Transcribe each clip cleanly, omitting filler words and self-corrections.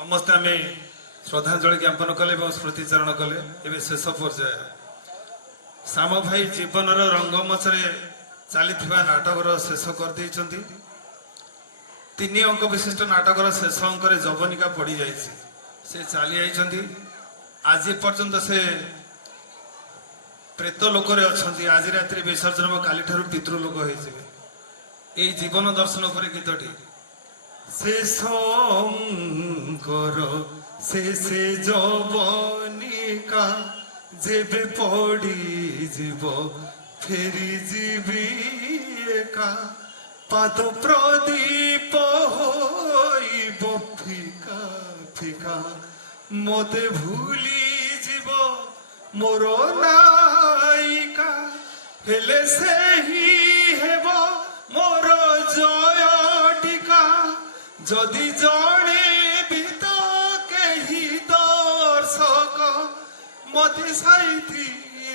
ସମସ୍ତେ ଆମେ ଶ୍ରଦ୍ଧାଞ୍ଜଳି ଜ୍ଞାପନ କଲେ ଏବଂ ସ୍ମୃତିଚାରଣ କଲେ। ଏବେ ଶେଷ ପର୍ଯ୍ୟାୟ ଶ୍ୟାମ ଭାଇ ଜୀବନର ରଙ୍ଗମଞ୍ଚରେ ଚାଲିଥିବା ନାଟକର ଶେଷ କରିଦେଇଛନ୍ତି। 3 ଅଙ୍କ ବିଶିଷ୍ଟ ନାଟକର ଶେଷ ଅଙ୍କରେ ଯବନିକା ପଡ଼ିଯାଇଛି। ସେ ଚାଲି ଯାଇଛନ୍ତି। ଆଜି ପର୍ଯ୍ୟନ୍ତ ସେ ପ୍ରେତ ଲୋକରେ ଅଛନ୍ତି। ଆଜି ରାତ୍ରି ବିସର୍ଜନ କାଲିଠାରୁ ପିତୃଲୋକ ହେଇଯିବେ। এই জীবন দর্শন উপরে গীতটি শেষ অঙ্কর শেষে যবনিকা যেবে পড়িଯିବ ফেরি ଯିବି একা পাদ প্রদীপ হইব ফিকা ফিকা মতে ভুলি যাব মোর নায়িকা হেলে সেহি হেব মোর জয় টিকা যদি জনে বিত কেহি দর্শক মতে সাইতি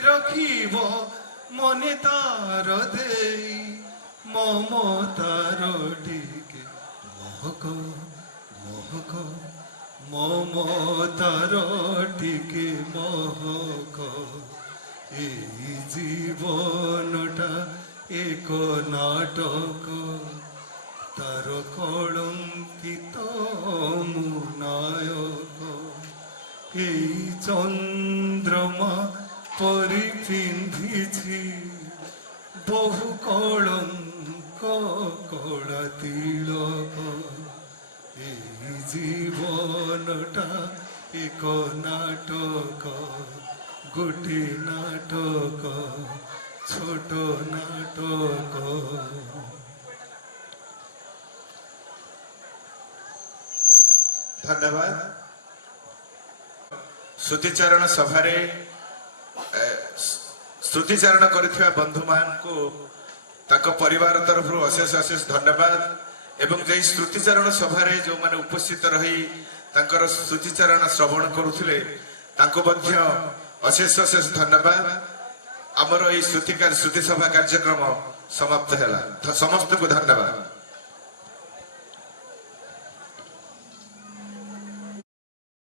রখিব মনে তার দেই মমতার টিকে মহক মহক মমতার টিকে মহক এই জীবনটা এক নাটক তার কলঙ্কিত নায়ক এই চন্দ্রমা পরি পিন্ধিছি বহু কলঙ্ক কলা তিলক এই জীবনটা এক নাটক গোটে নাটক ছোট নাটক। ধন্যবাদ। শ্রুতিচাରଣ ସଭାରେ ଶ୍ରୁତିଚାରଣ କରିଥିବା ବନ୍ଧୁମାନଙ୍କୁ ତାଙ୍କ ପରିବାର ତରଫରୁ ଅଶେଷ ଅଶେଷ ଧନ୍ୟବାଦ ଏବଂ ଯେ ଶ୍ରୁତିଚାରଣ ସଭାରେ ଯେଉଁମାନେ ଉପସ୍ଥିତ ରହି ତାଙ୍କର ଶ୍ରୁତିଚାରଣ ଶ୍ରବଣ କରୁଥିଲେ ତାଙ୍କୁ ମଧ୍ୟ ଅଶେଷ ଅଶେଷ ଧନ୍ୟବାଦ। ଆମର ଏହି ଶ୍ରୁତି ସଭା କାର୍ଯ୍ୟକ୍ରମ ସମାପ୍ତ ହେଲା। ସମସ୍ତଙ୍କୁ ଧନ୍ୟବାଦ।